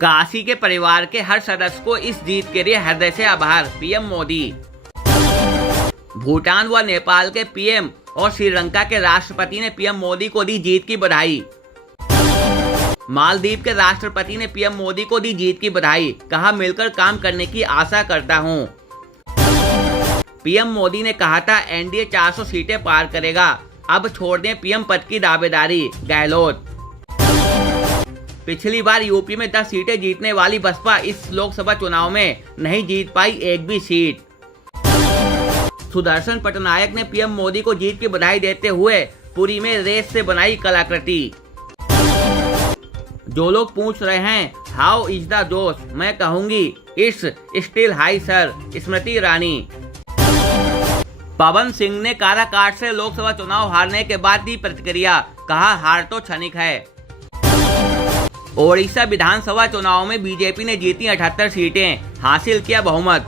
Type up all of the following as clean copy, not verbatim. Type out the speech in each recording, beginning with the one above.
काशी के परिवार के हर सदस्य को इस जीत के लिए हृदय से आभार, पीएम मोदी। भूटान व नेपाल के पीएम और श्रीलंका के राष्ट्रपति ने पीएम मोदी को दी जीत की बधाई। मालदीव के राष्ट्रपति ने पीएम मोदी को दी जीत की बधाई, कहा मिलकर काम करने की आशा करता हूं। पीएम मोदी ने कहा था एनडीए 400 सीटें पार करेगा, अब छोड़ दें पीएम पद की दावेदारी, गहलोत। पिछली बार यूपी में 10 सीटें जीतने वाली बसपा इस लोकसभा चुनाव में नहीं जीत पाई एक भी सीट। सुदर्शन पटनायक ने पीएम मोदी को जीत की बधाई देते हुए पुरी में रेत से बनाई कलाकृति। जो लोग पूछ रहे हैं हाउ इज द जोश, मैं कहूंगी it's still high sir, Smriti Irani. Pawan Singh ने काराकाट से लोकसभा चुनाव हारने के बाद दी प्रतिक्रिया, कहा हार तो क्षणिक है। ओडिशा विधानसभा चुनाव में बीजेपी ने जीती 78 सीटें, हासिल किया बहुमत।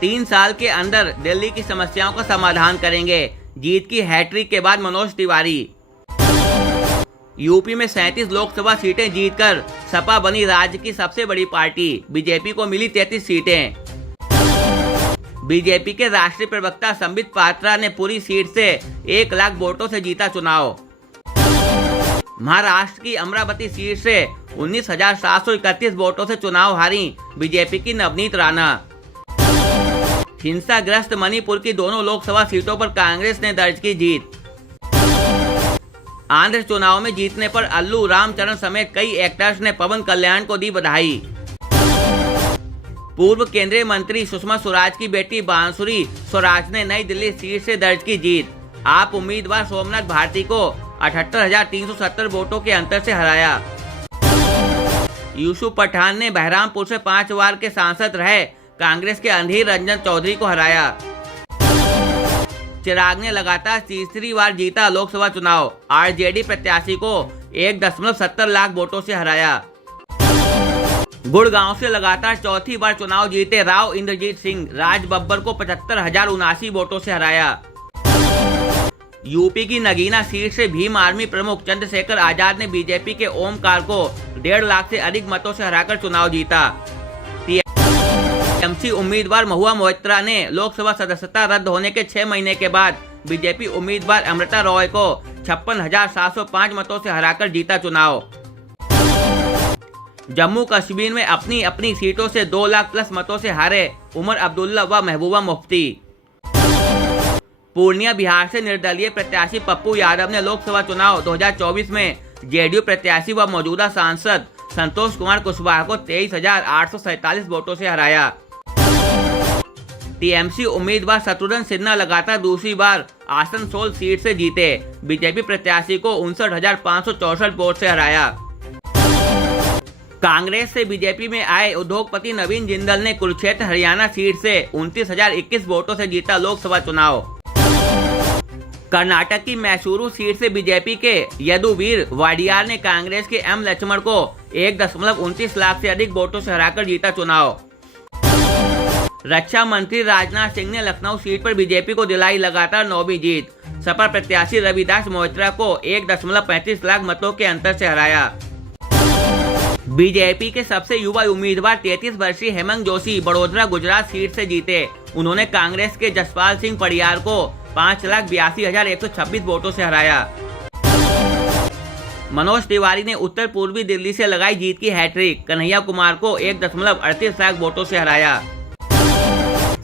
3 साल के अंदर दिल्ली की समस्याओं का समाधान करेंगे, जीत की हैट्रिक के बाद मनोज तिवारी। यूपी में 37 लोकसभा सीटें जीतकर सपा बनी राज्य की सबसे बड़ी पार्टी, बीजेपी को मिली 33 सीटें। बीजेपी के राष्ट्रीय प्रवक्ता संबित पात्रा ने पूरी सीट से 1 लाख वोटों से जीता चुनाव। महाराष्ट्र की अमरावती सीट से 19,731 वोटों से चुनाव हारी बीजेपी की नवनीत राणा। हिंसाग्रस्त मणिपुर की दोनों लोकसभा सीटों पर कांग्रेस ने दर्ज की जीत। आंध्र चुनाव में जीतने पर अल्लू रामचरण समेत कई एक्टर्स ने पवन कल्याण को दी बधाई। पूर्व केंद्रीय मंत्री सुषमा स्वराज की बेटी बांसुरी स्वराज ने नई दिल्ली सीट से दर्ज की जीत। आप उम्मीदवार सोमनाथ भारती को 78,370 वोटों के अंतर से हराया। यूसुफ पठान ने बहरामपुर से 5 बार के सांसद रहे कांग्रेस के अधीर रंजन चौधरी को हराया। चिराग ने लगातार तीसरी बार जीता लोकसभा चुनाव, आरजेडी प्रत्याशी को 1.70 लाख वोटों से हराया। गुड़गांव से लगातार चौथी बार चुनाव जीते राव इंद्रजीत सिंह राज बब्बर को 75,079 वोटों से हराया। यूपी की नगीना सीट से भीम आर्मी प्रमुख चंद्रशेखर आजाद ने बीजेपी के ओमकार को 1.5 लाख से अधिक मतों से हराकर चुनाव जीता। टीएमसी उम्मीदवार महुआ मोइत्रा ने लोकसभा सदस्यता रद्द होने के 6 महीने के बाद बीजेपी उम्मीदवार अमृता रॉय को 56,705 मतों से हराकर जीता चुनाव। जम्मू कश्मीर में अपनी अपनी सीटों से 2 लाख प्लस मतों से हारे उमर अब्दुल्ला व महबूबा मुफ्ती। पूर्णिया बिहार से निर्दलीय प्रत्याशी पप्पू यादव ने लोकसभा चुनाव 2024 में जेडीयू प्रत्याशी व मौजूदा सांसद संतोष कुमार कुशवाहा को 23,847 वोटों से हराया। टीएमसी उम्मीदवार शत्रुघ्न सिन्हा लगातार दूसरी बार आसनसोल सीट से जीते, बीजेपी प्रत्याशी को 59,564 वोट से हराया। कांग्रेस से बीजेपी में आए उद्योगपति नवीन जिंदल ने कुरुक्षेत्र हरियाणा सीट से 29,021 वोटों से जीता लोकसभा चुनाव। कर्नाटक की मैसूरू सीट से बीजेपी के यदुवीर वाडियार ने कांग्रेस के एम लक्ष्मण को 1.29 लाख से अधिक वोटों से हराकर जीता चुनाव। रक्षा मंत्री राजनाथ सिंह ने लखनऊ सीट पर बीजेपी को दिलाई लगातार 9वीं जीत। सपा प्रत्याशी रविदास मोइत्रा को 1.35 लाख मतों के अंतर से हराया। बीजेपी के सबसे युवा उम्मीदवार 33 वर्षीय हेमंत जोशी बड़ोदरा गुजरात सीट से जीते। उन्होंने कांग्रेस के जसपाल सिंह पडियार को 5,82,126 वोटों से हराया। मनोज तिवारी ने उत्तर पूर्वी दिल्ली से लगाई जीत की हैट्रिक, कन्हैया कुमार को 1.38 लाख वोटों से हराया।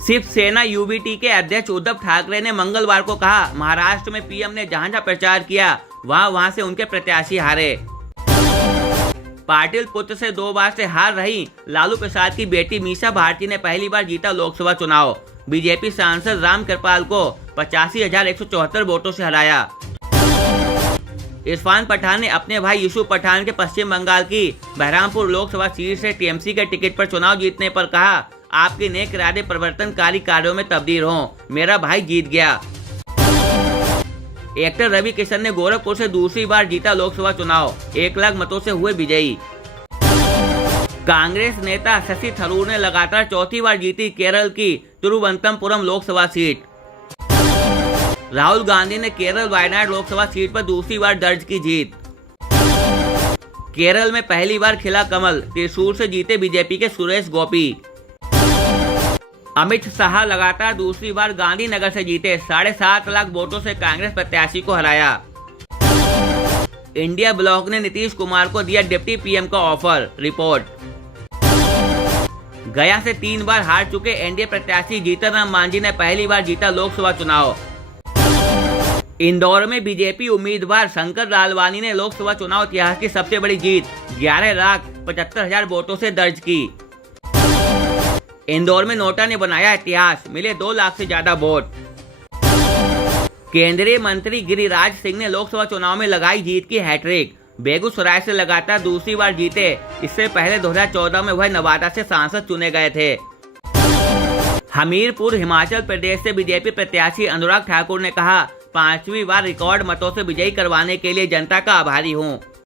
शिवसेना यूबीटी के अध्यक्ष उद्धव ठाकरे ने मंगलवार को कहा महाराष्ट्र में पीएम ने जहां प्रचार किया वहां से उनके प्रत्याशी हारे। पाटिल पुत्र से 2 बार से हार रही लालू प्रसाद की बेटी मीसा भारती ने पहली बार जीता लोकसभा चुनाव, बीजेपी सांसद राम कृपाल को 85,174 वोटों से हराया। इरफान पठान ने अपने भाई यूसुफ पठान के पश्चिम बंगाल की बहरामपुर लोकसभा सीट से टीएमसी के टिकट पर चुनाव जीतने पर कहा आपके नेक इरादे परिवर्तनकारी कार्यों में तब्दील हों, मेरा भाई जीत गया। एक्टर रवि किशन ने गोरखपुर से दूसरी बार जीता लोकसभा चुनाव, 1 लाख मतों से हुए विजयी। कांग्रेस नेता शशि थरूर ने लगातार चौथी बार जीती केरल की तिरुवनंतपुरम लोकसभा सीट। राहुल गांधी ने केरल वायनाड लोकसभा सीट पर दूसरी बार दर्ज की जीत। केरल में पहली बार खिला कमल, त्रिशूर से जीते बीजेपी के सुरेश गोपी। अमित शाह लगातार दूसरी बार गांधीनगर से जीते, 7.5 लाख वोटों से कांग्रेस प्रत्याशी को हराया। इंडिया ब्लॉक ने नीतीश कुमार को दिया डिप्टी पीएम का ऑफर, रिपोर्ट। गया से 3 बार हार चुके एनडीए प्रत्याशी जीतन राम मांझी ने पहली बार जीता लोकसभा चुनाव। इंदौर में बीजेपी उम्मीदवार शंकर लालवानी ने लोकसभा चुनाव इतिहास की सबसे बड़ी जीत 11,75,000 वोटों से दर्ज की। इंदौर में नोटा ने बनाया इतिहास, मिले 2 लाख से ज्यादा वोट। केंद्रीय मंत्री गिरिराज सिंह ने लोकसभा चुनाव में लगाई जीत की हैट्रिक, बेगूसराय से लगातार दूसरी बार जीते। इससे पहले 2014 में वह नवादा से सांसद चुने गए थे। हमीरपुर हिमाचल प्रदेश से बीजेपी प्रत्याशी अनुराग ठाकुर ने कहा, 5वीं बार रिकॉर्ड मतों से विजयी करवाने के लिए जनता का आभारी हूं।